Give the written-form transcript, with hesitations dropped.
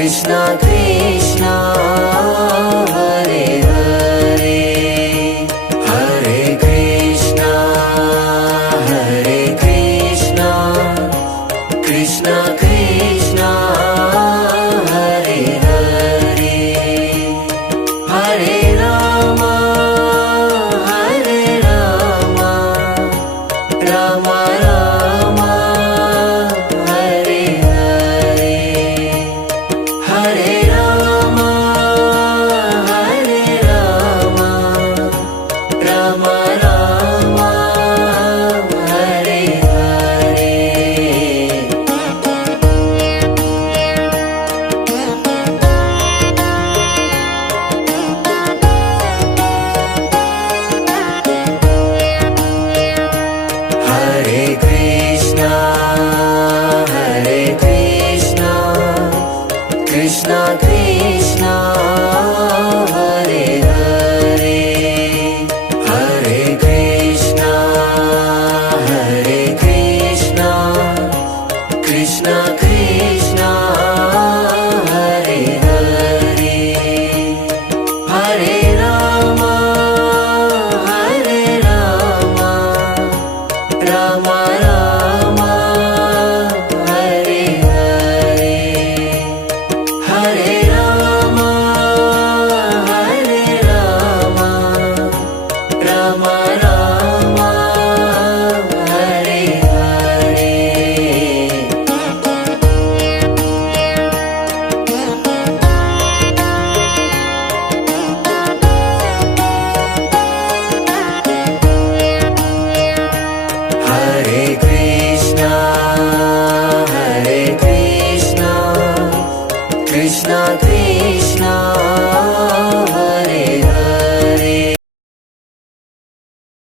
Krishna Krishna Hare Hare Hare Krishna Hare Krishna Krishna Krishna Hare Hare Hare Rama Hare Rama Rama Rama Hare Hare Hare Rama Hare Rama Rama Rama Hare Hare Hare Krishna Hare Krishna Krishna Krishna Hare Hare Hare Krishna Hare Krishna Krishna Krishna Hare Hare Hare Rama Hare Rama Rama Rama Hare Hare Hare Rama Hare Rama Rama Rama Hare Hare Hare Krishna Hare Krishna Krishna Krishna